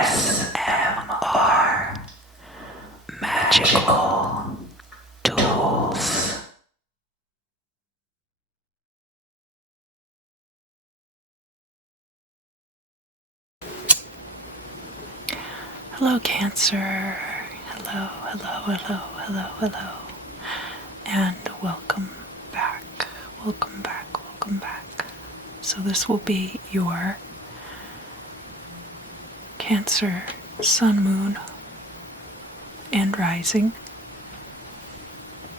ASMR Magical Tools. Hello, Cancer. Hello, hello, hello, hello, hello. And welcome back. Welcome back, welcome back. So this will be your Cancer Sun, Moon, and Rising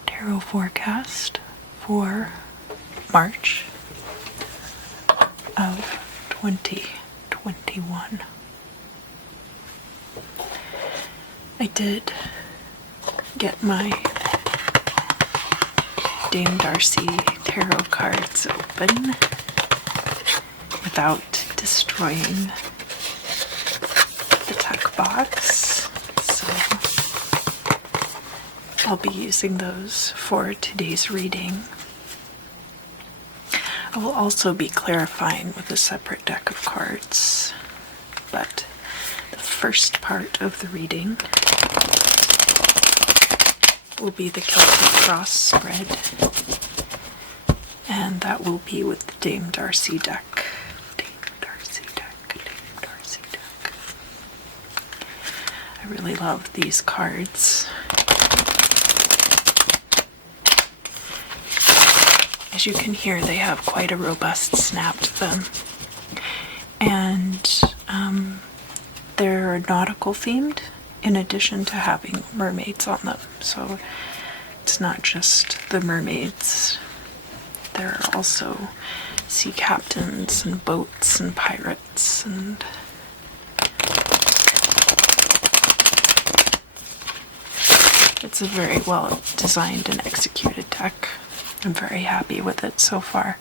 Tarot forecast for March of 2021. I did get my Dame Darcy tarot cards open without destroying the tuck box, so I'll be using those for today's reading. I will also be clarifying with a separate deck of cards, but the first part of the reading will be the Celtic Cross spread, and that will be with the Dame Darcy deck. I really love these cards. As you can hear, they have quite a robust snap to them, and they're nautical themed in addition to having mermaids on them. So it's not just the mermaids, there are also sea captains and boats and pirates, and it's a very well designed and executed deck. I'm very happy with it so far.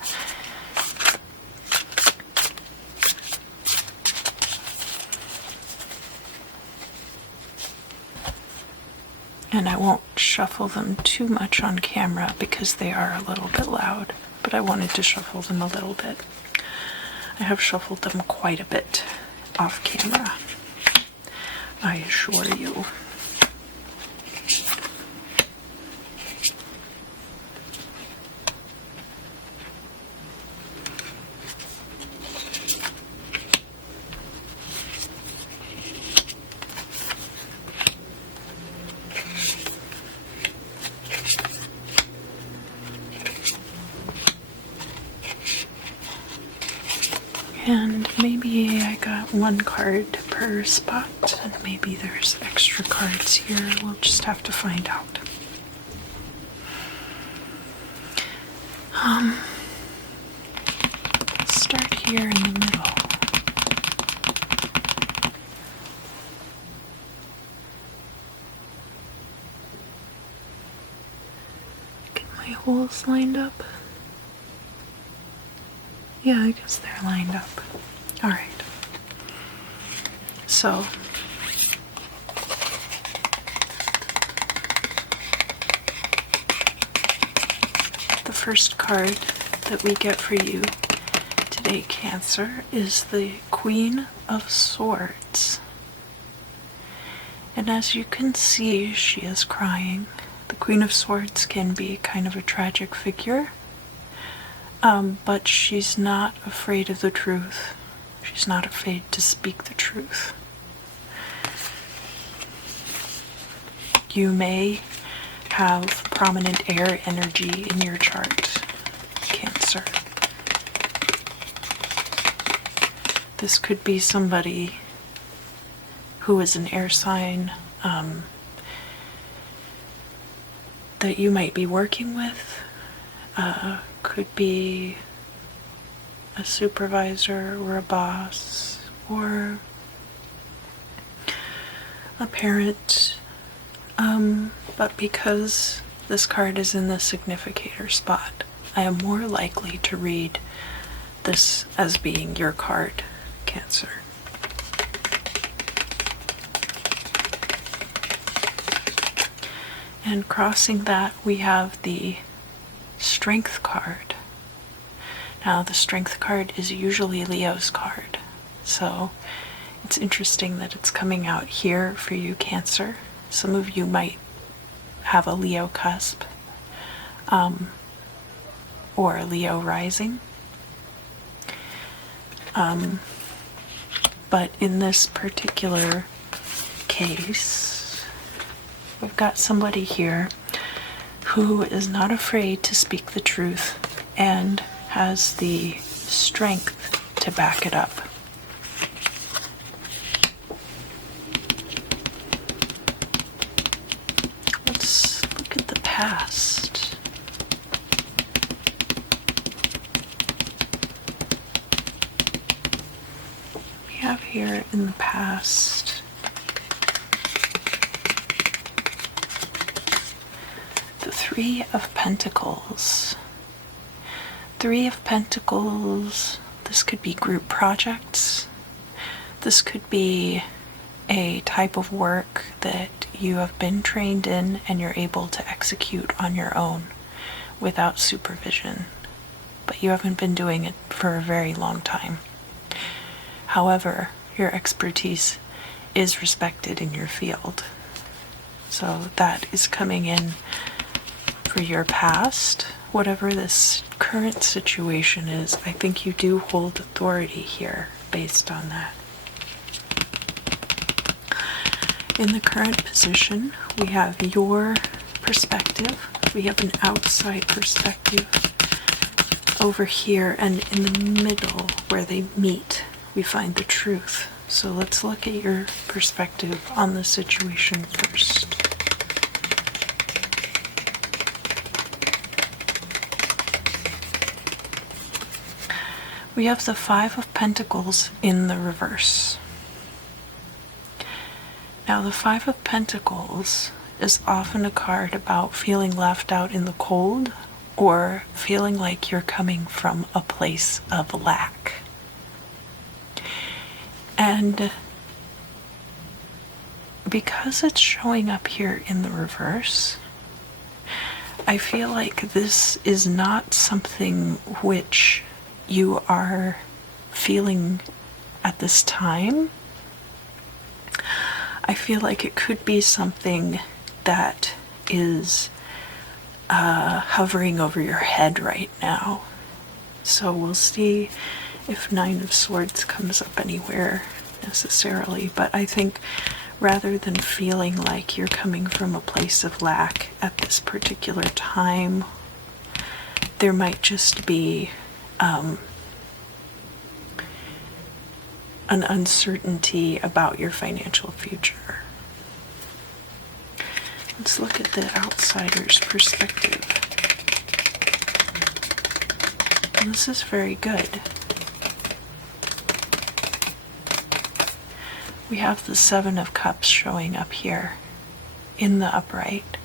And I won't shuffle them too much on camera because they are a little bit loud, but I wanted to shuffle them a little bit. I have shuffled them quite a bit off camera, I assure you. And maybe I got one card per spot, and maybe there's extra cards here. We'll just have to find out. Let's start here in the middle. Get my holes lined up. Yeah, I guess they're lined up. Alright. So, the first card that we get for you today, Cancer, is the Queen of Swords. And as you can see, she is crying. The Queen of Swords can be kind of a tragic figure. But she's not afraid of the truth. She's not afraid to speak the truth. You may have prominent air energy in your chart, Cancer. This could be somebody who is an air sign that you might be working with. Could be a supervisor or a boss or a parent, but because this card is in the significator spot, I am more likely to read this as being your card, Cancer. And crossing that, we have the Strength card. Now, the Strength card is usually Leo's card, so it's interesting that it's coming out here for you, Cancer. Some of you might have a Leo cusp, or a Leo rising. But in this particular case, we've got somebody here who is not afraid to speak the truth and has the strength to back it up. Let's look at the past. We have here in the past the Three of Pentacles. Three of Pentacles, this could be group projects. This could be a type of work that you have been trained in and you're able to execute on your own without supervision. But you haven't been doing it for a very long time. However, your expertise is respected in your field. So that is coming in for your past. Whatever this current situation is, I think you do hold authority here based on that. In the current position, we have your perspective. We have an outside perspective over here, and in the middle where they meet, we find the truth. So let's look at your perspective on the situation first. We have the Five of Pentacles in the reverse. Now, the Five of Pentacles is often a card about feeling left out in the cold or feeling like you're coming from a place of lack. And because it's showing up here in the reverse, I feel like this is not something which you are feeling at this time. I feel like it could be something that is hovering over your head right now. So we'll see if Nine of Swords comes up anywhere necessarily. But I think rather than feeling like you're coming from a place of lack at this particular time, there might just be an uncertainty about your financial future. Let's look at the outsider's perspective. And this is very good. We have the Seven of Cups showing up here in the upright.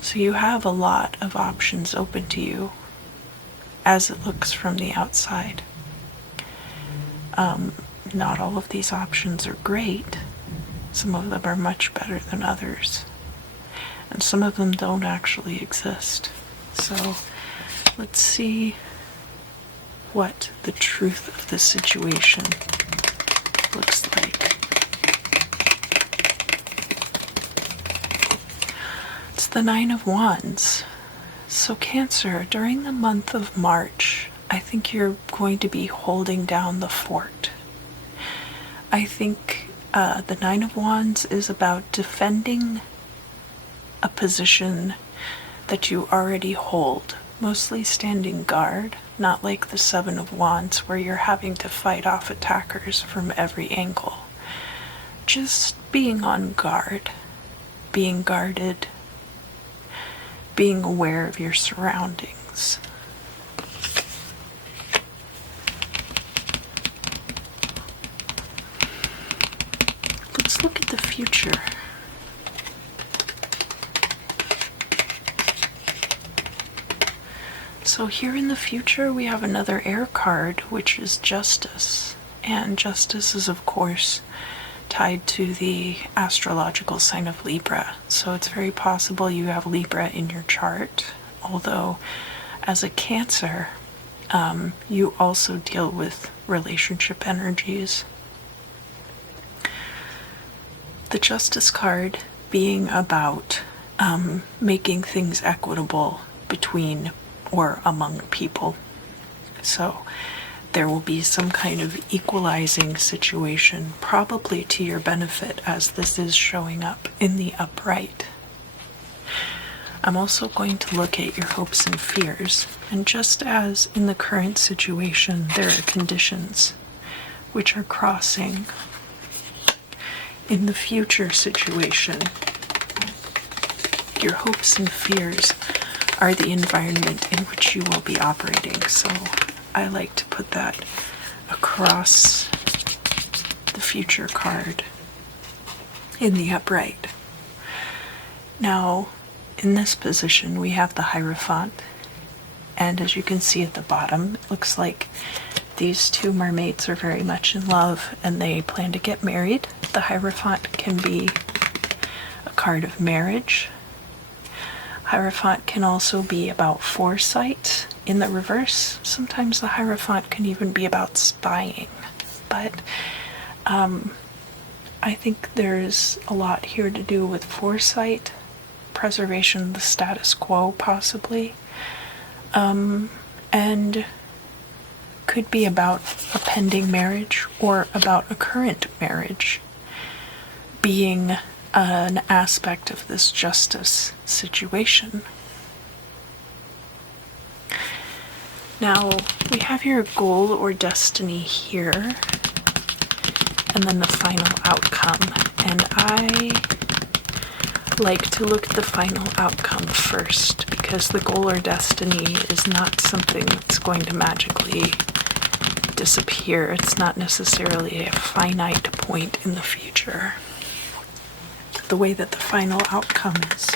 So you have a lot of options open to you as it looks from the outside. Not all of these options are great. Some of them are much better than others. And some of them don't actually exist. So let's see what the truth of the situation looks like. It's the Nine of Wands. So Cancer, during the month of March, I think you're going to be holding down the fort. I think the Nine of Wands is about defending a position that you already hold, mostly standing guard, not like the Seven of Wands where you're having to fight off attackers from every angle. Just being on guard, being guarded, being aware of your surroundings. Let's look at the future. So here in the future we have another air card, which is Justice. And Justice is of course tied to the astrological sign of Libra. So it's very possible you have Libra in your chart, although as a Cancer, you also deal with relationship energies. the Justice card being about making things equitable between or among people. So there will be some kind of equalizing situation, probably to your benefit, as this is showing up in the upright. I'm also going to look at your hopes and fears, and just as in the current situation there are conditions which are crossing, in the future situation your hopes and fears are the environment in which you will be operating. So I like to put that across the future card in the upright. Now, in this position, we have the Hierophant, and as you can see at the bottom, it looks like these two mermaids are very much in love and they plan to get married. The Hierophant can be a card of marriage. Hierophant can also be about foresight in the reverse. Sometimes the Hierophant can even be about spying, but I think there's a lot here to do with foresight, preservation of the status quo possibly, and could be about a pending marriage or about a current marriage being an aspect of this justice situation. Now, we have your goal or destiny here, and then the final outcome. And I like to look at the final outcome first, because the goal or destiny is not something that's going to magically disappear. It's not necessarily a finite point in the future, the way that the final outcome is.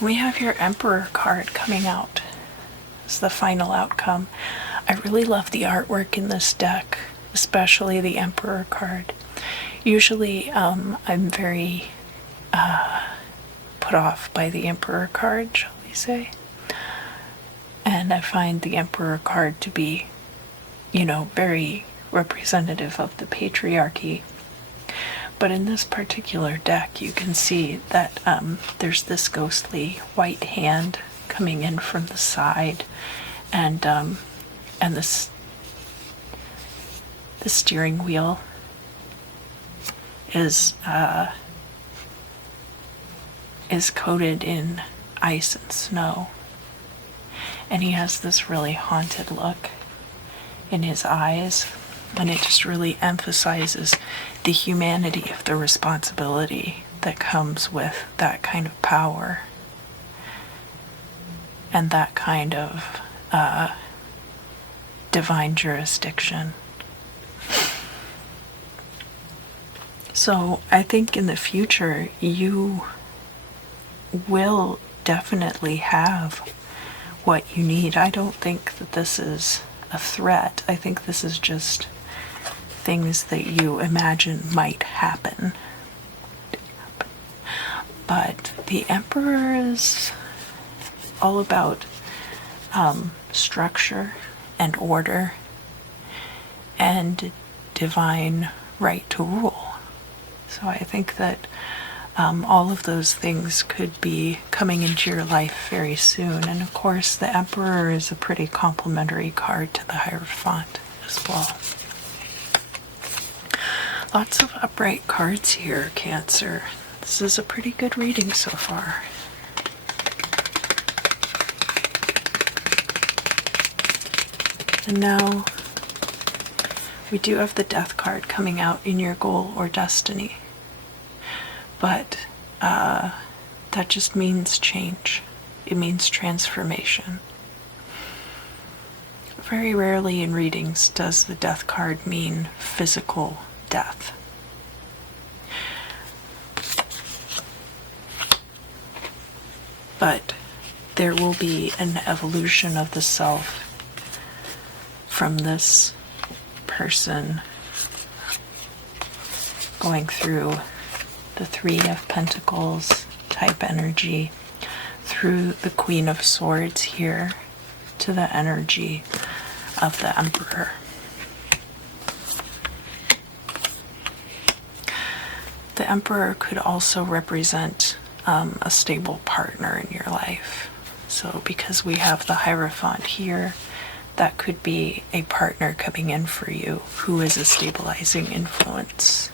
We have your Emperor card coming out as the final outcome. I really love the artwork in this deck, especially the Emperor card. Usually I'm very put off by the Emperor card, shall we say. And I find the Emperor card to be, very representative of the patriarchy. But in this particular deck, you can see that there's this ghostly white hand coming in from the side, and the steering wheel is coated in ice and snow, and he has this really haunted look in his eyes, and it just really emphasizes the humanity of the responsibility that comes with that kind of power and that kind of divine jurisdiction. So I think in the future you will definitely have what you need. I don't think that this is a threat. I think this is just things that you imagine might happen. But the Emperor is all about structure and order and divine right to rule. So I think that all of those things could be coming into your life very soon. And of course, the Emperor is a pretty complementary card to the Hierophant as well. Lots of upright cards here, Cancer. This is a pretty good reading so far. And now we do have the Death card coming out in your goal or destiny. But that just means change. It means transformation. Very rarely in readings does the Death card mean physical death. But there will be an evolution of the self from this person going through the Three of Pentacles type energy, through the Queen of Swords here, to the energy of the Emperor. The Emperor could also represent a stable partner in your life. So because we have the Hierophant here, that could be a partner coming in for you who is a stabilizing influence.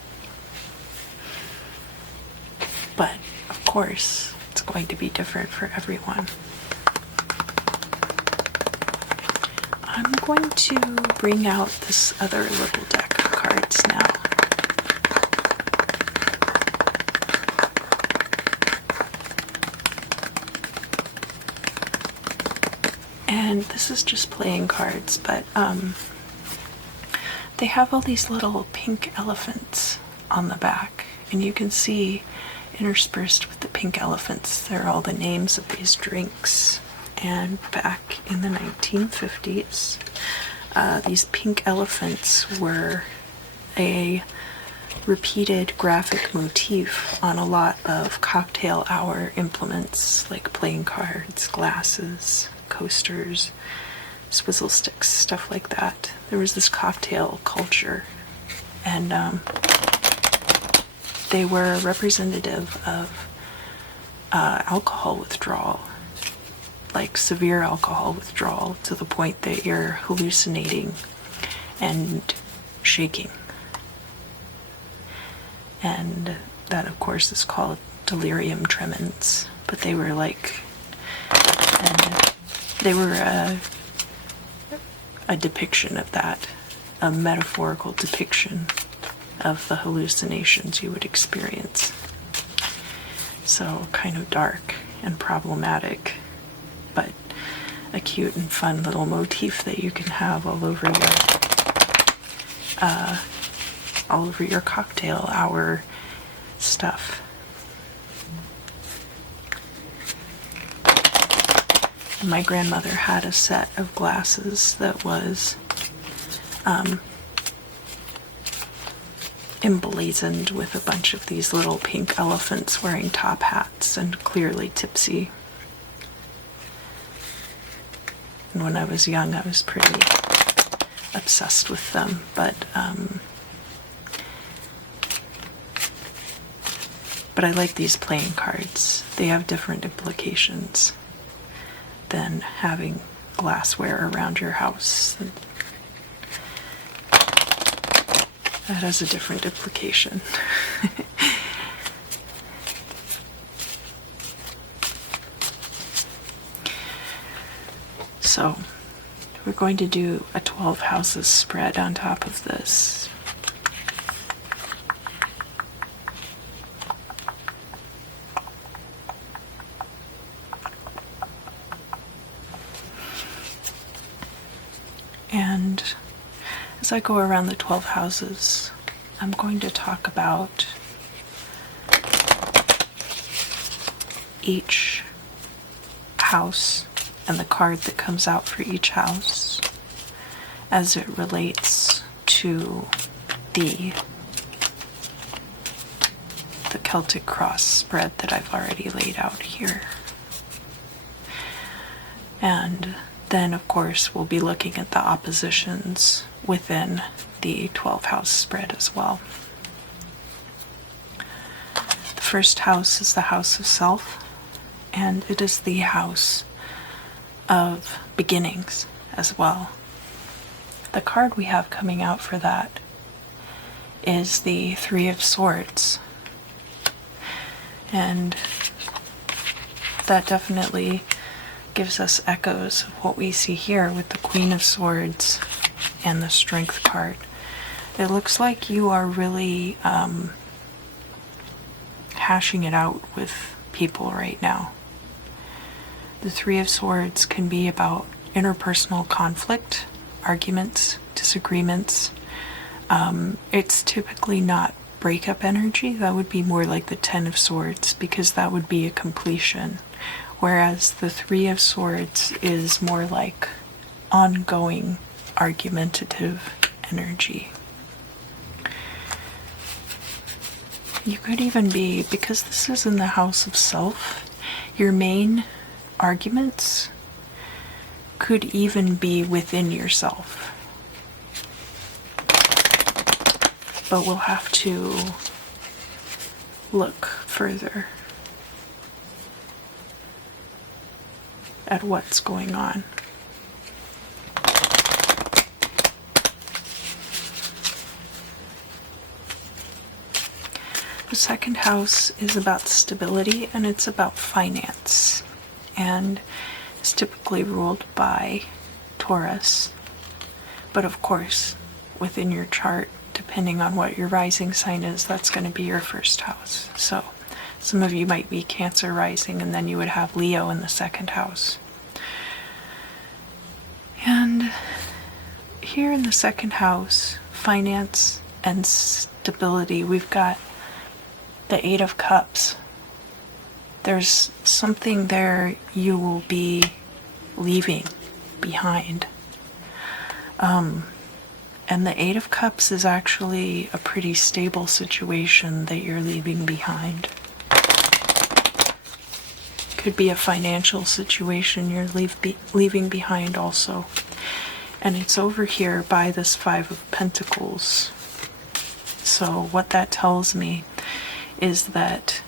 But of course, it's going to be different for everyone. I'm going to bring out this other little deck of cards now. And this is just playing cards, but they have all these little pink elephants on the back, and you can see interspersed with the pink elephants, there are all the names of these drinks. And back in the 1950s, these pink elephants were a repeated graphic motif on a lot of cocktail hour implements like playing cards, glasses, coasters, swizzle sticks, stuff like that. There was this cocktail culture, and they were representative of alcohol withdrawal, like severe alcohol withdrawal to the point that you're hallucinating and shaking. And that, of course, is called delirium tremens. But they were like, and they were a depiction of that, a metaphorical depiction of the hallucinations you would experience. So kind of dark and problematic, but a cute and fun little motif that you can have all over your cocktail hour stuff. My grandmother had a set of glasses that was emblazoned with a bunch of these little pink elephants wearing top hats and clearly tipsy. And when I was young, I was pretty obsessed with them, but I like these playing cards. They have different implications than having glassware around your house. That has a different implication. So, we're going to do a 12 houses spread on top of this. And as I go around the 12 houses, I'm going to talk about each house and the card that comes out for each house as it relates to the Celtic cross spread that I've already laid out here. And then, of course, we'll be looking at the oppositions within the 12 house spread as well. The first house is the house of self, and it is the house of beginnings as well. The card we have coming out for that is the Three of Swords, and that definitely gives us echoes of what we see here with the Queen of Swords and the Strength card. It looks like you are really hashing it out with people right now. The Three of Swords can be about interpersonal conflict, arguments, disagreements. It's typically not breakup energy. That would be more like the Ten of Swords, because that would be a completion. Whereas the Three of Swords is more like ongoing argumentative energy. You could even be, because this is in the house of self, your main arguments could even be within yourself. But we'll have to look further at what's going on. The second house is about stability and it's about finance, and it's typically ruled by Taurus. But of course, within your chart, depending on what your rising sign is, that's going to be your first house. So some of you might be Cancer rising, and then you would have Leo in the second house. And here in the second house, finance and stability, we've got the Eight of Cups. There's something there you will be leaving behind. And the Eight of Cups is actually a pretty stable situation that you're leaving behind. Could be a financial situation you're leaving behind also. And it's over here by this Five of Pentacles. So what that tells me is that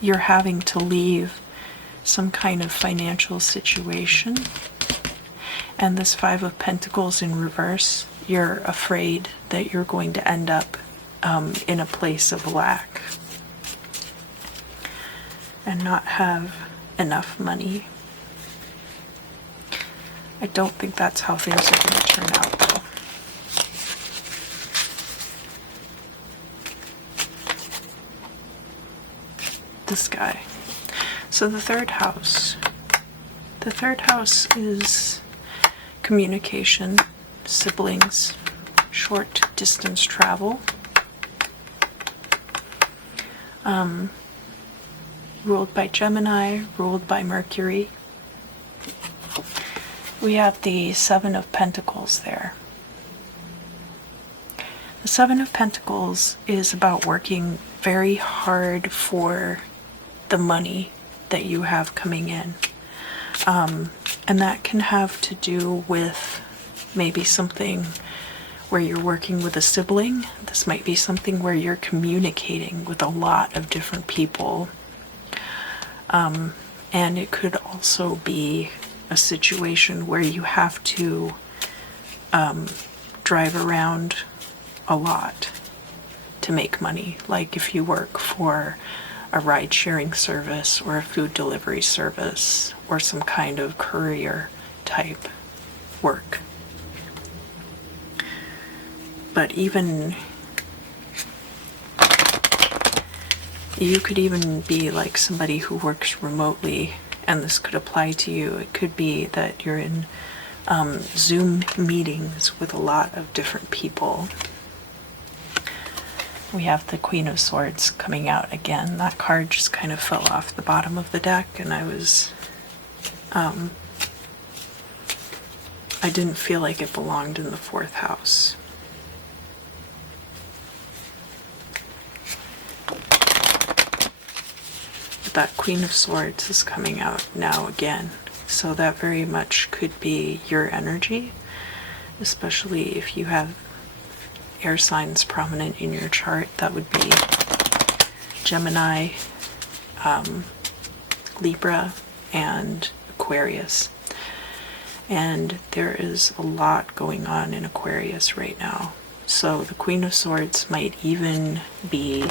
you're having to leave some kind of financial situation. And this Five of Pentacles in reverse, you're afraid that you're going to end up in a place of lack and not have enough money. I don't think that's how things are going to turn out, though. This guy. So the third house. The third house is communication, siblings, short distance travel. Ruled by Gemini, ruled by Mercury. We have the Seven of Pentacles there. The Seven of Pentacles is about working very hard for the money that you have coming in. And that can have to do with maybe something where you're working with a sibling. This might be something where you're communicating with a lot of different people. And it could also be a situation where you have to drive around a lot to make money. Like if you work for a ride-sharing service or a food delivery service or some kind of courier type work. But even you could even be like somebody who works remotely, and this could apply to you. It could be that you're in Zoom meetings with a lot of different people. We have the Queen of Swords coming out again. That card just kind of fell off the bottom of the deck, and I didn't feel like it belonged in the fourth house. But that Queen of Swords is coming out now again, so that very much could be your energy, especially if you have air signs prominent in your chart. That would be Gemini, Libra, and Aquarius. And there is a lot going on in Aquarius right now. So the Queen of Swords might even be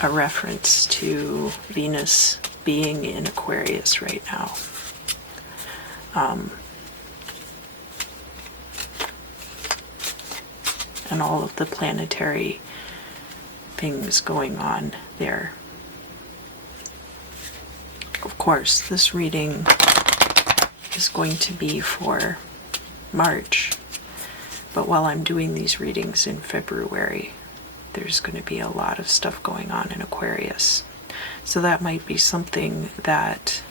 a reference to Venus being in Aquarius right now. And all of the planetary things going on there. Of course, this reading is going to be for March, but while I'm doing these readings in February, there's going to be a lot of stuff going on in Aquarius. So that might be something that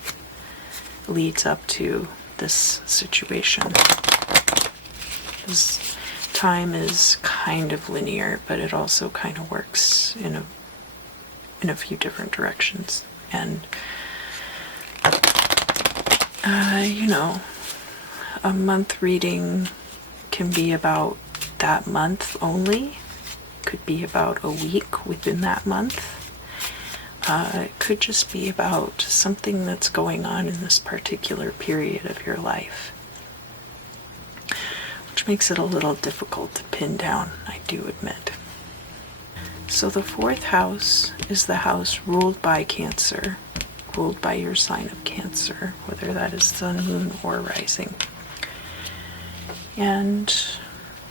leads up to this situation. This time is kind of linear, but it also kind of works in a few different directions. And you know, a month reading can be about that month only. could be about a week within that month. It could just be about something that's going on in this particular period of your life, which makes it a little difficult to pin down, I do admit. So the 4th house is the house ruled by Cancer, ruled by your sign of Cancer, whether that is sun, moon, or rising. And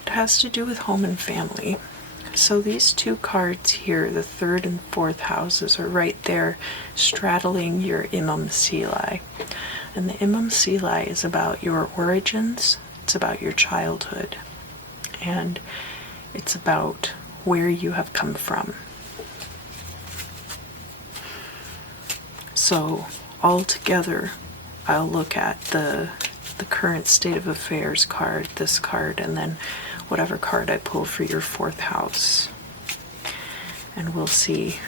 it has to do with home and family. So these 2 cards here, the 3rd and 4th houses, are right there straddling your Imam Silai. And the Imam Silai is about your origins, it's about your childhood, and it's about where you have come from. So all together, I'll look at the current state of affairs card, this card, and then whatever card I pull for your 4th house. And we'll see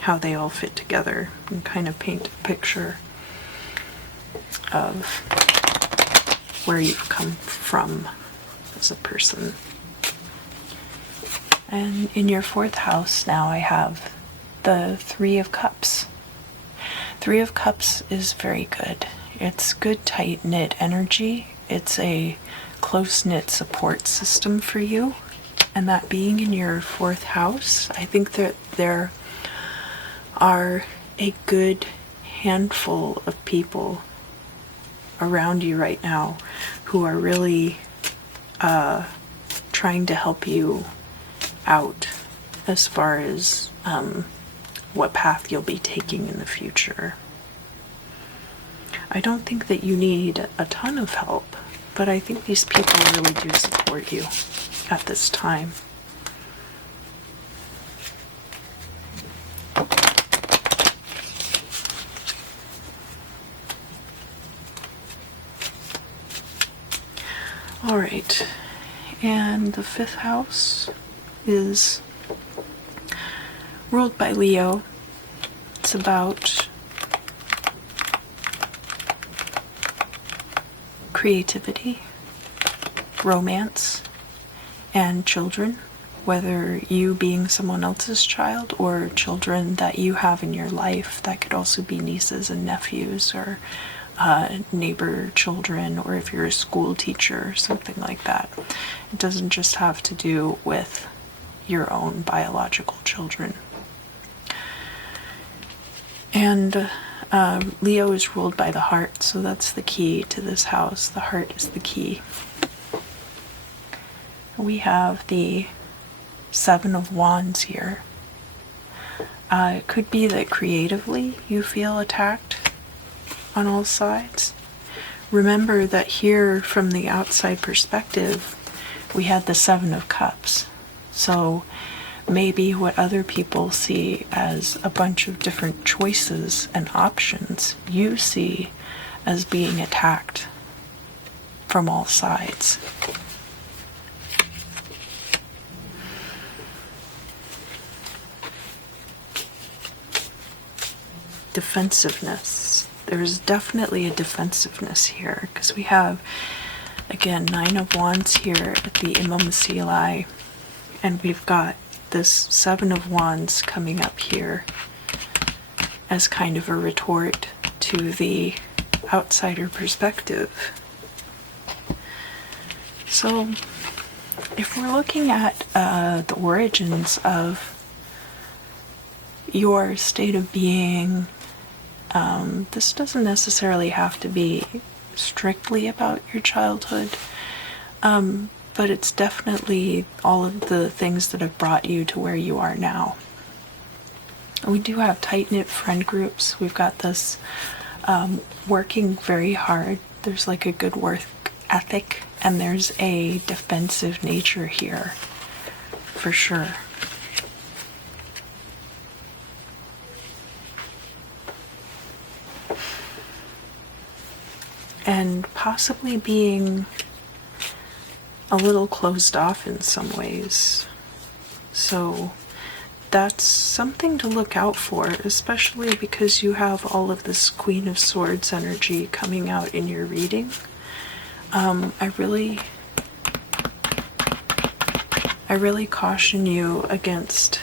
how they all fit together and kind of paint a picture of where you've come from as a person. And in your 4th house now I have the 3 of Cups. 3 of Cups is very good. It's good, tight-knit energy. It's a close-knit support system for you. And that being in your 4th house, I think that there are a good handful of people around you right now who are really trying to help you out as far as what path you'll be taking in the future. I don't think that you need a ton of help, but I think these people really do support you at this time. All right, and the 5th house is ruled by Leo. It's about creativity, romance, and children, whether you being someone else's child or children that you have in your life. That could also be nieces and nephews, or neighbor children, or if you're a school teacher, something like that. It doesn't just have to do with your own biological children. And Leo is ruled by the heart, so that's the key to this house. The heart is the key. We have the 7 of Wands here. It could be that creatively you feel attacked on all sides. Remember that here, from the outside perspective, we had the 7 of Cups. So maybe what other people see as a bunch of different choices and options, you see as being attacked from all sides. Defensiveness. There's definitely a defensiveness here, because we have, again, 9 of Wands here at the Imam Silai, and we've got this 7 of Wands coming up here as kind of a retort to the outsider perspective. So if we're looking at the origins of your state of being, this doesn't necessarily have to be strictly about your childhood, but it's definitely all of the things that have brought you to where you are now. We do have tight-knit friend groups. We've got this working very hard. There's like a good work ethic, and there's a defensive nature here, for sure. And possibly being a little closed off in some ways. So that's something to look out for, especially because you have all of this Queen of Swords energy coming out in your I really caution you against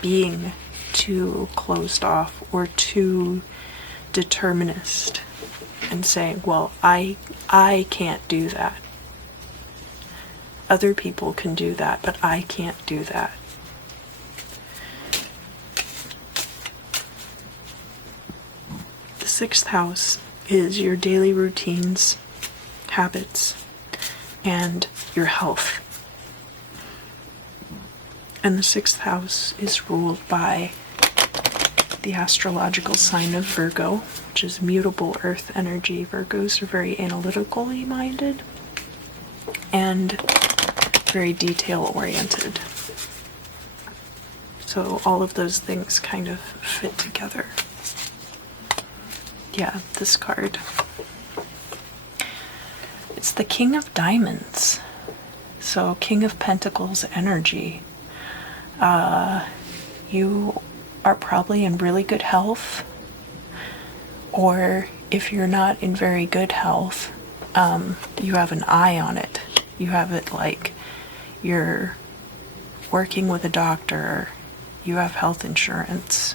being too closed off or too determinist and saying, well, I can't do that. Other people can do that, but I can't do that. The 6th house is your daily routines, habits, and your health. And the 6th house is ruled by the astrological sign of Virgo, which is mutable earth energy. Virgos are very analytically minded and very detail oriented. So all of those things kind of fit together. Yeah, this card. It's the King of Diamonds. So King of Pentacles energy. You are probably in really good health, or if you're not in very good health, you have an eye on it. You have it like you're working with a doctor, you have health insurance.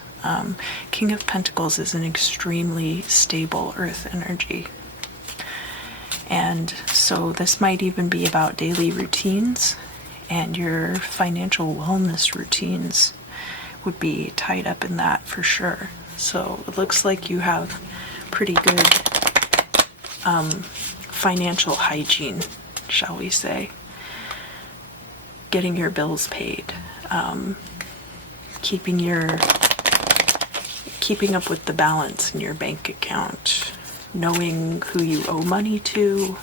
King of Pentacles is an extremely stable earth energy. And so this might even be about daily routines, and your financial wellness routines would be tied up in that for sure. So it looks like you have pretty good financial hygiene, shall we say. Getting your bills paid, keeping up with the balance in your bank account, knowing who you owe money to,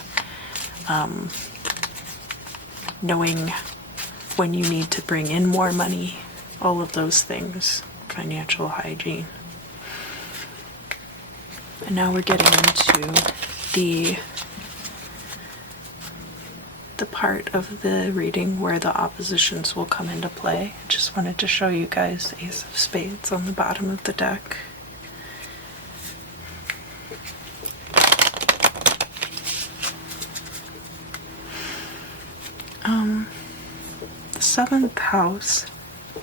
knowing when you need to bring in more money, all of those things, financial hygiene. And now we're getting into the part of the reading where the oppositions will come into play. I just wanted to show you guys the Ace of Spades on the bottom of the deck. The 7th house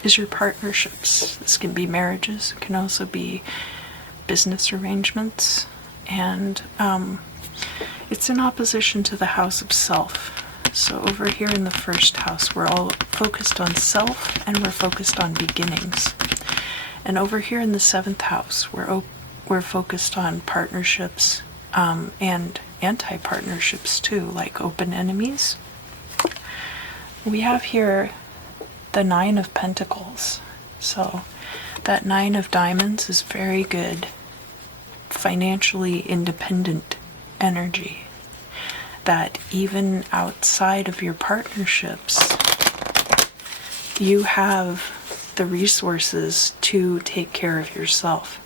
is your partnerships. This can be marriages, it can also be business arrangements, and it's in opposition to the house of self. So over here in the 1st house, we're all focused on self and we're focused on beginnings. And over here in the 7th house, we're focused on partnerships and anti-partnerships too, like open enemies. We have here the 9 of Pentacles. So that 9 of Diamonds is very good financially independent energy. That even outside of your partnerships, you have the resources to take care of yourself.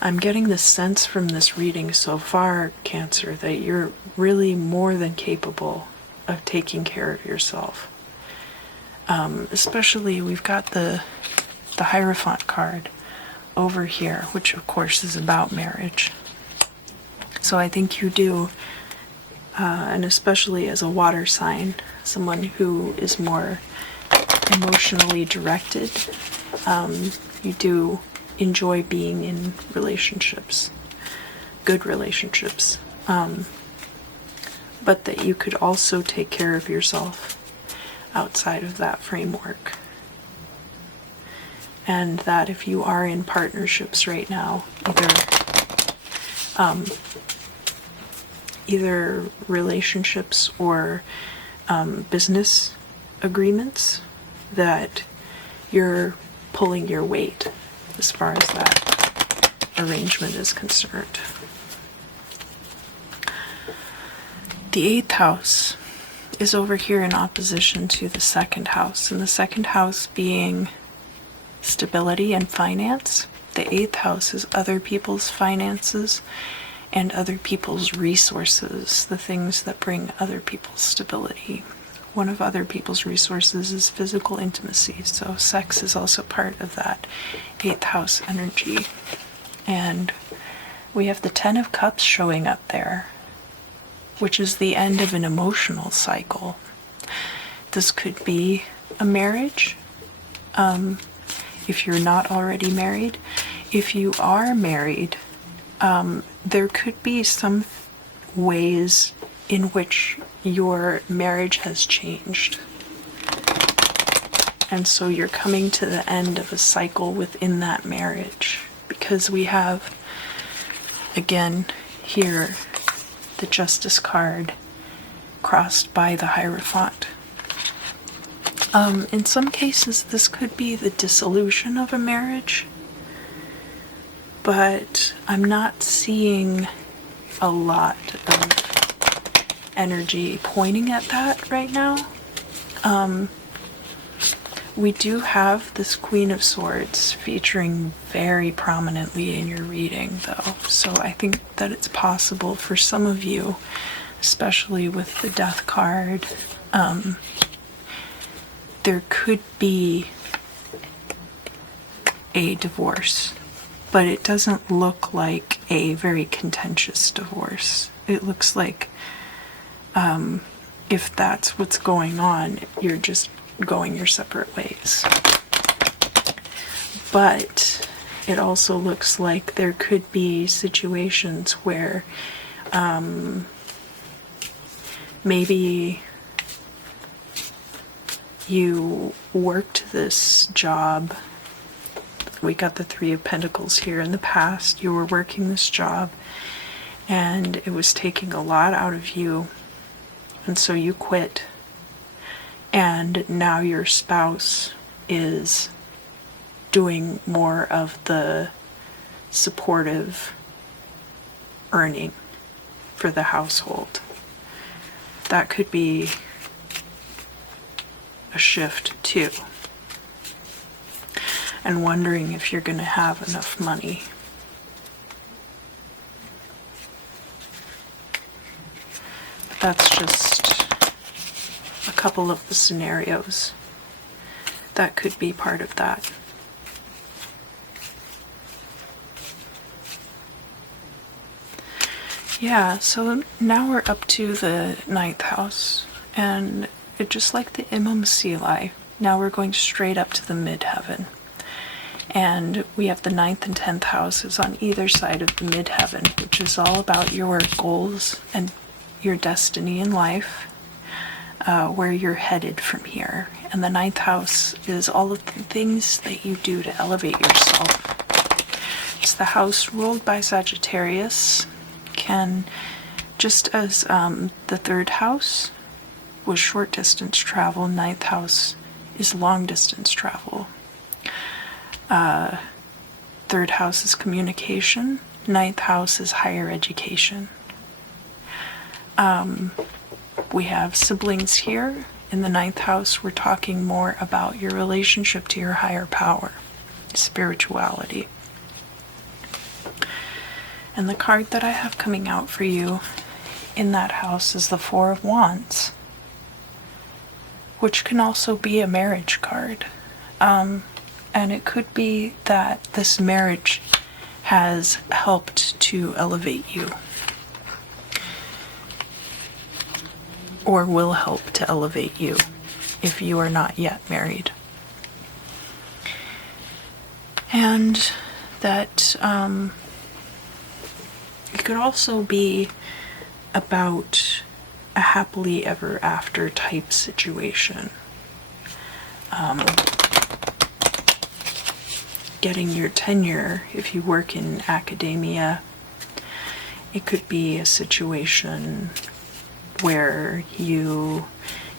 I'm getting the sense from this reading so far, Cancer, that you're really more than capable of taking care of yourself. Especially, we've got the Hierophant card over here, which of course is about marriage. So I think you do, and especially as a water sign, someone who is more emotionally directed, you do enjoy being in relationships, good relationships, but that you could also take care of yourself outside of that framework. And that if you are in partnerships right now, either relationships or business agreements, that you're pulling your weight as far as that arrangement is concerned. The 8th house is over here in opposition to the 2nd house, and the 2nd house being stability and finance. The 8th house is other people's finances and other people's resources, the things that bring other people's stability. One of other people's resources is physical intimacy, so sex is also part of that 8th house energy. And we have the 10 of Cups showing up there, which is the end of an emotional cycle. this could be a marriage, if you're not already married. If you are married, there could be some ways in which your marriage has changed. And so you're coming to the end of a cycle within that marriage, because we have, again, here, the Justice card crossed by the Hierophant. In some cases, this could be the dissolution of a marriage, but I'm not seeing a lot of energy pointing at that right now. We do have this Queen of Swords featuring very prominently in your reading, though, so I think that it's possible for some of you, especially with the Death card, there could be a divorce, but it doesn't look like a very contentious divorce. It looks like, if that's what's going on, you're just going your separate ways. But it also looks like there could be situations where maybe you worked this job. We got the Three of Pentacles here. In the past, you were working this job and it was taking a lot out of you, and so you quit. And now your spouse is doing more of the supportive earning for the household. That could be a shift too. And wondering if you're going to have enough money. But that's just a couple of the scenarios that could be part of that. Yeah, so now we're up to the 9th house, and it just like the Imam Silai, now we're going straight up to the midheaven. And we have the 9th and 10th houses on either side of the midheaven, which is all about your goals and your destiny in life, where you're headed from here. And the 9th house is all of the things that you do to elevate yourself. It's the house ruled by Sagittarius. Can, just as the 3rd house was short distance travel, 9th house is long distance travel. 3rd house is communication, 9th house is higher education. We have siblings here. In the 9th house, we're talking more about your relationship to your higher power, spirituality. And the card that I have coming out for you in that house is the Four of Wands, which can also be a marriage card. And it could be that this marriage has helped to elevate you, or will help to elevate you if you are not yet married. And that it could also be about a happily ever after type situation. Getting your tenure if you work in academia. It could be a situation where you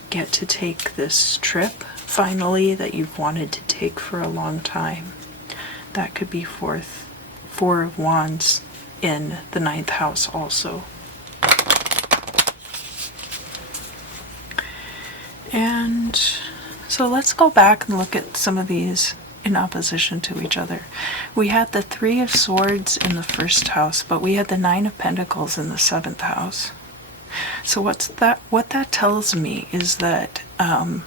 get to take this trip finally that you've wanted to take for a long time. That could be Four of Wands in the 9th house also. And so let's go back and look at some of these in opposition to each other. We had the Three of Swords in the 1st house, but we had the 9 of Pentacles in the 7th house. So what that tells me is that a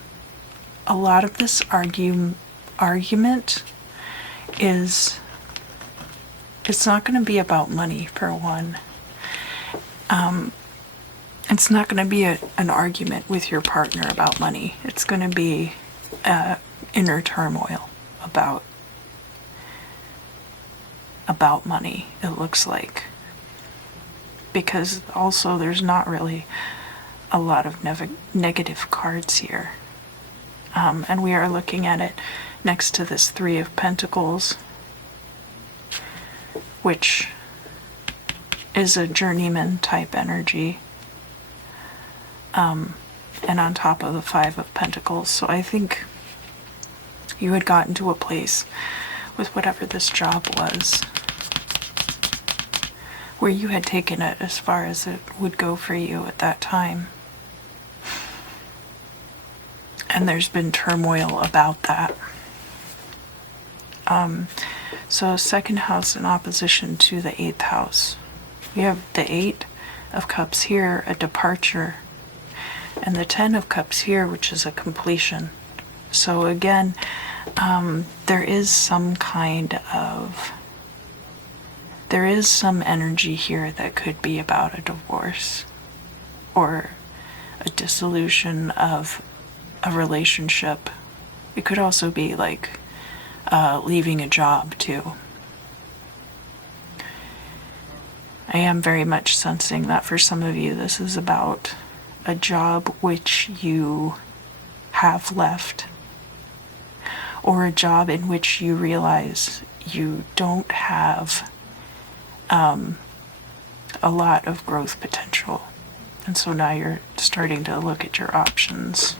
lot of this argument is, it's not going to be about money, for one. And It's not going to be an argument with your partner about money. It's going to be inner turmoil about money, it looks like. Because also there's not really a lot of negative cards here. And we are looking at it next to this Three of Pentacles, which is a journeyman type energy. And on top of the Five of Pentacles. So I think you had gotten to a place with whatever this job was where you had taken it as far as it would go for you at that time. And there's been turmoil about that. So second house in opposition to the 8th house. We have the 8 of Cups here, a departure, and the 10 of Cups here, which is a completion. So again, there is some energy here that could be about a divorce or a dissolution of a relationship. It could also be like leaving a job too. I am very much sensing that for some of you this is about a job which you have left, or a job in which you realize you don't have a lot of growth potential. And so now you're starting to look at your options.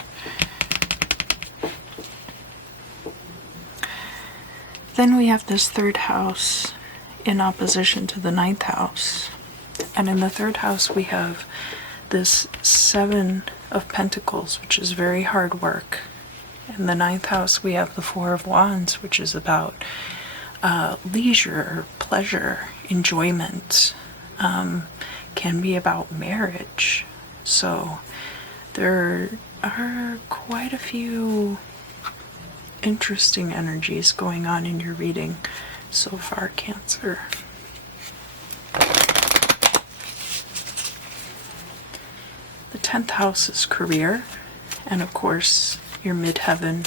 Then we have this 3rd house in opposition to the 9th house. And in the 3rd house we have this 7 of Pentacles, which is very hard work. In the 9th house we have the 4 of Wands, which is about leisure, pleasure, enjoyment. Can be about marriage. So there are quite a few interesting energies going on in your reading so far, Cancer. The 10th house is career, and of course your midheaven.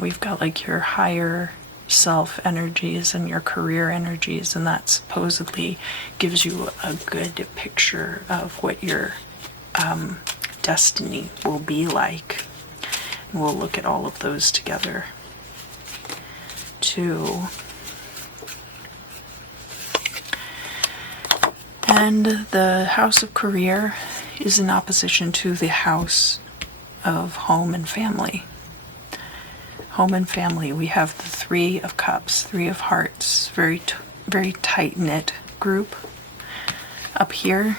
We've got like your higher self energies and your career energies, and that supposedly gives you a good picture of what your destiny will be like. And we'll look at all of those together too. And the house of career is in opposition to the house of home and family. Home and family, we have the 3 of Cups, 3 of Hearts, very tight-knit group. Up here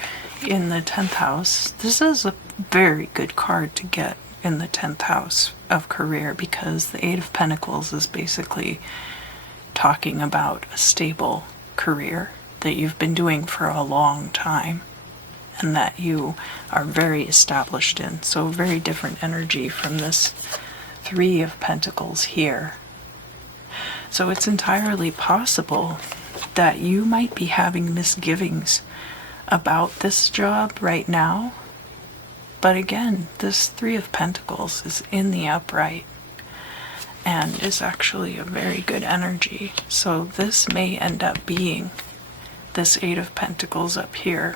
in the 10th house, this is a very good card to get in the 10th house of career, because the 8 of Pentacles is basically talking about a stable career that you've been doing for a long time and that you are very established in. So very different energy from this 3 of Pentacles here. So it's entirely possible that you might be having misgivings about this job right now. But again, this 3 of Pentacles is in the upright and is actually a very good energy. So this may end up being this 8 of Pentacles up here.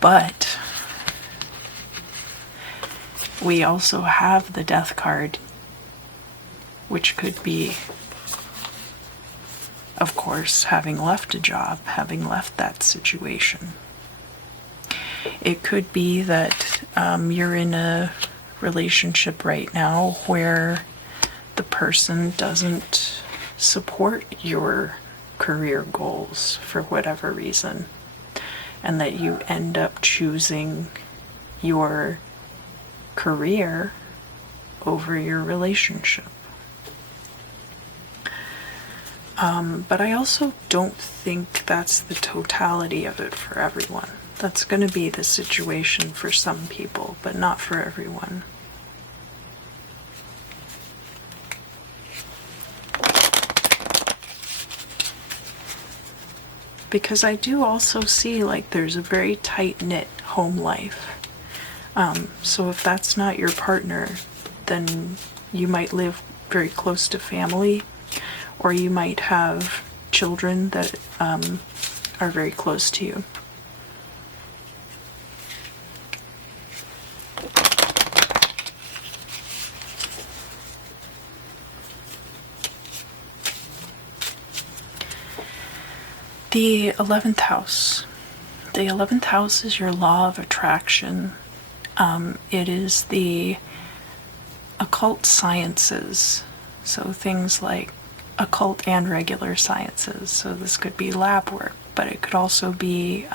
But we also have the Death card, which could be, of course, having left a job, having left that situation. It could be that you're in a relationship right now where the person doesn't support your career goals for whatever reason, and that you end up choosing your career over your relationship. But I also don't think that's the totality of it for everyone. That's going to be the situation for some people, but not for everyone. because I do also see like there's a very tight-knit home life. So if that's not your partner, then you might live very close to family, or you might have children that are very close to you. The 11th house. The 11th house is your law of attraction. It is the occult sciences, so things like occult and regular sciences. So this could be lab work, but it could also be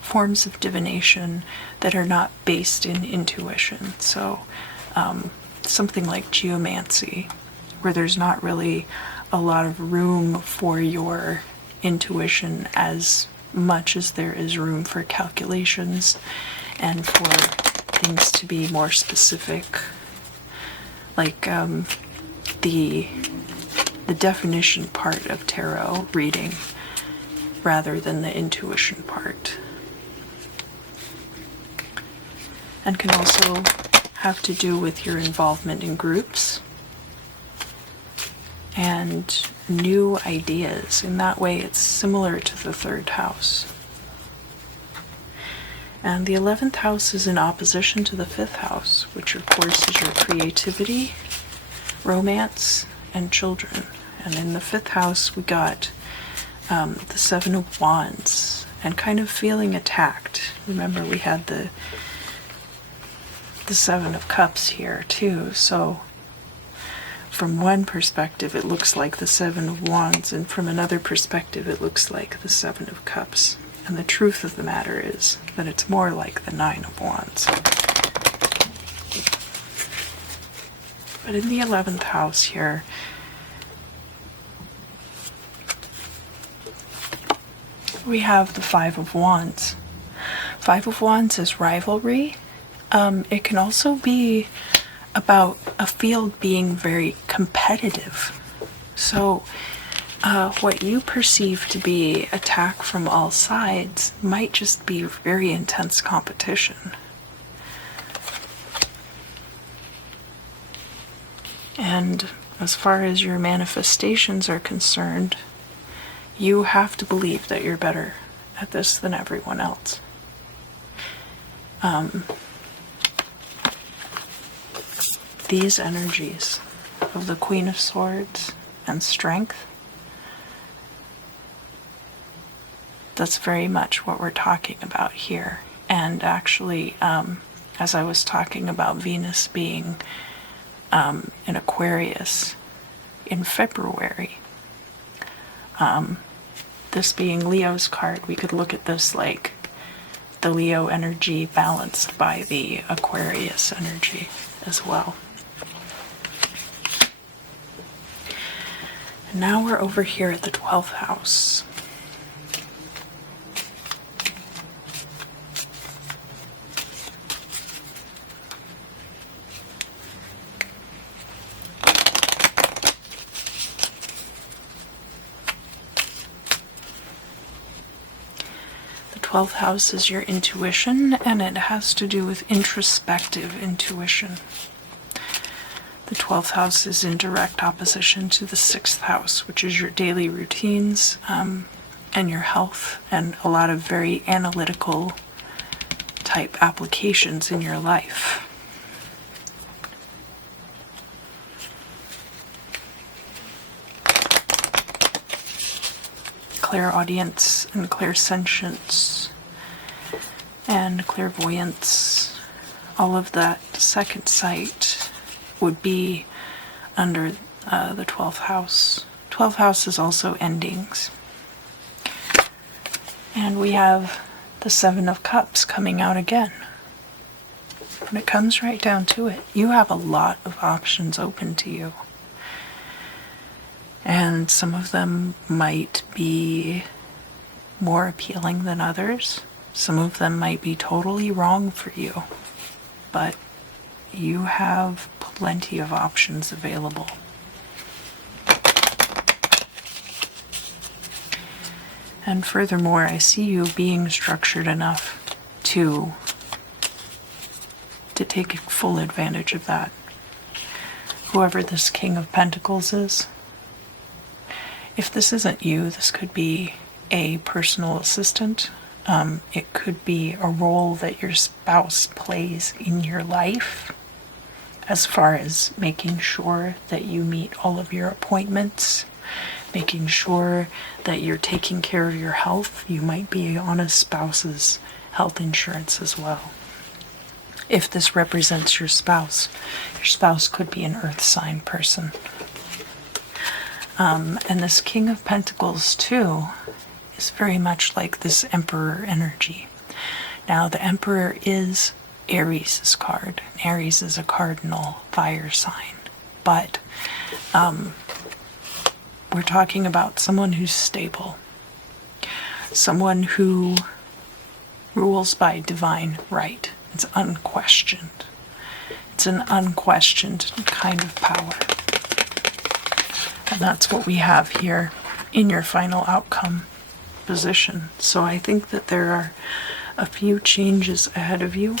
forms of divination that are not based in intuition. So something like geomancy, where there's not really a lot of room for your intuition as much as there is room for calculations and for things to be more specific, like the definition part of tarot reading rather than the intuition part. And can also have to do with your involvement in groups and new ideas. In that way, it's similar to the 3rd house. And the 11th house is in opposition to the 5th house, which of course is your creativity, romance, and children. And in the 5th house, we got the 7 of Wands, and kind of feeling attacked. Remember, we had the 7 of Cups here too, so from one perspective it looks like the 7 of Wands, and from another perspective it looks like the 7 of Cups. And the truth of the matter is that it's more like the 9 of Wands. But in the 11th house here, we have the 5 of Wands. 5 of Wands is rivalry. It can also be about a field being very competitive. So what you perceive to be attack from all sides might just be very intense competition. And as far as your manifestations are concerned, you have to believe that you're better at this than everyone else. These energies of the Queen of Swords and strength, that's very much what we're talking about here. And actually, as I was talking about Venus being in Aquarius in February, this being Leo's card, we could look at this like the Leo energy balanced by the Aquarius energy as well. And now we're over here at the 12th house. The 12th house is your intuition, and it has to do with introspective intuition. The 12th house is in direct opposition to the 6th house, which is your daily routines and your health, and a lot of very analytical type applications in your life. Clairaudience and clairsentience and clairvoyance, all of that second sight would be under the 12th house. 12th house is also endings. And we have the 7 of Cups coming out again. When it comes right down to it, you have a lot of options open to you. And some of them might be more appealing than others. Some of them might be totally wrong for you. But you have plenty of options available. And furthermore, I see you being structured enough to take full advantage of that. Whoever this King of Pentacles is, if this isn't you, this could be a personal assistant. It could be a role that your spouse plays in your life, as far as making sure that you meet all of your appointments, making sure that you're taking care of your health. You might be on a spouse's health insurance as well. If this represents your spouse could be an earth sign person. And this King of Pentacles too is very much like this Emperor energy. Now the Emperor is Aries' card. Aries is a cardinal fire sign. But we're talking about someone who's stable. Someone who rules by divine right. It's unquestioned. It's an unquestioned kind of power. And that's what we have here in your final outcome position. So I think that there are a few changes ahead of you.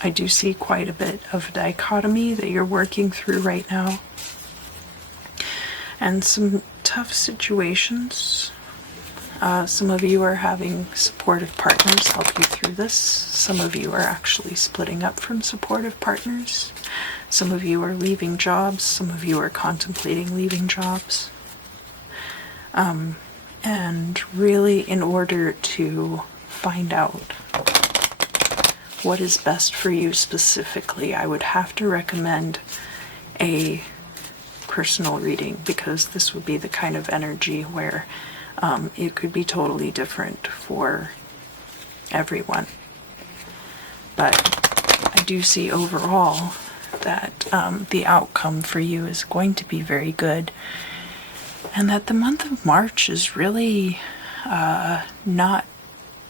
I do see quite a bit of dichotomy that you're working through right now. And some tough situations. Some of you are having supportive partners help you through this. Some of you are actually splitting up from supportive partners. Some of you are leaving jobs. Some of you are contemplating leaving jobs. And really, in order to find out what is best for you specifically, I would have to recommend a personal reading, because this would be the kind of energy where it could be totally different for everyone. But I do see overall that the outcome for you is going to be very good, and that the month of March is really not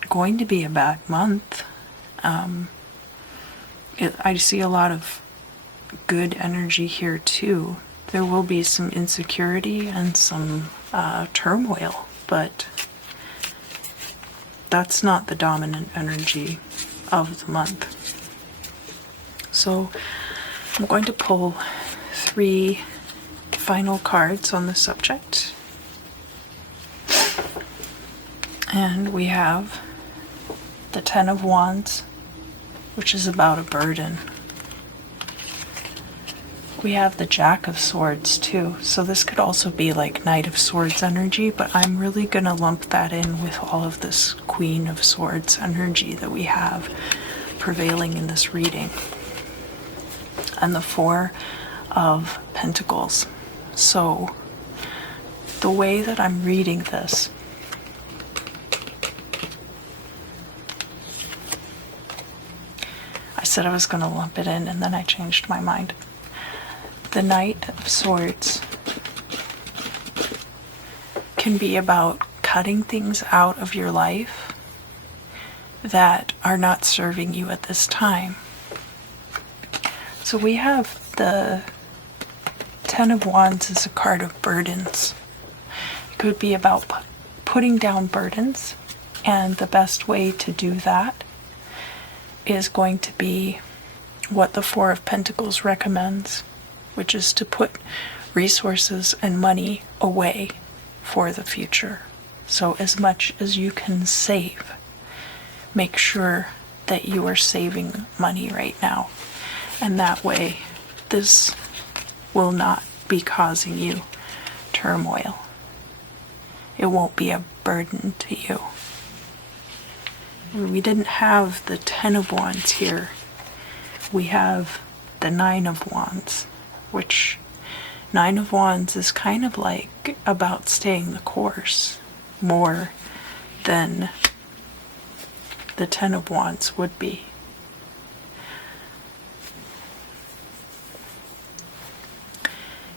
going to be a bad month. I see a lot of good energy here too. There will be some insecurity and some turmoil, but that's not the dominant energy of the month. So I'm going to pull 3 final cards on the subject. And we have the Ten of Wands, which is about a burden. We have the Jack of Swords too, so this could also be like Knight of Swords energy, but I'm really going to lump that in with all of this Queen of Swords energy that we have prevailing in this reading. And the Four of Pentacles. So the way that I'm reading this, I said I was going to lump it in, and then I changed my mind. The Knight of Swords can be about cutting things out of your life that are not serving you at this time. So we have the Ten of Wands as a card of burdens. It could be about putting down burdens, and the best way to do that is going to be what the Four of Pentacles recommends, which is to put resources and money away for the future. So as much as you can save, make sure that you are saving money right now. And that way, this will not be causing you turmoil. It won't be a burden to you. We didn't have the Ten of Wands here. We have the Nine of Wands, which Nine of Wands is kind of like about staying the course more than the Ten of Wands would be.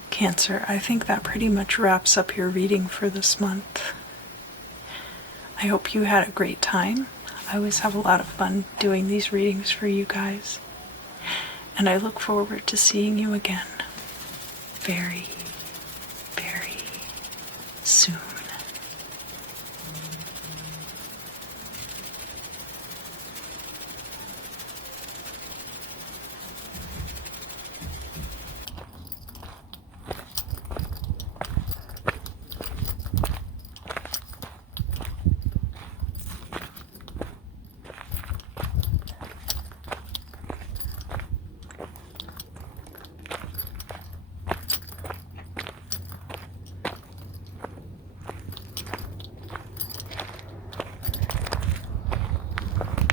Cancer, I think that pretty much wraps up your reading for this month. I hope you had a great time. I always have a lot of fun doing these readings for you guys. And I look forward to seeing you again very, very soon.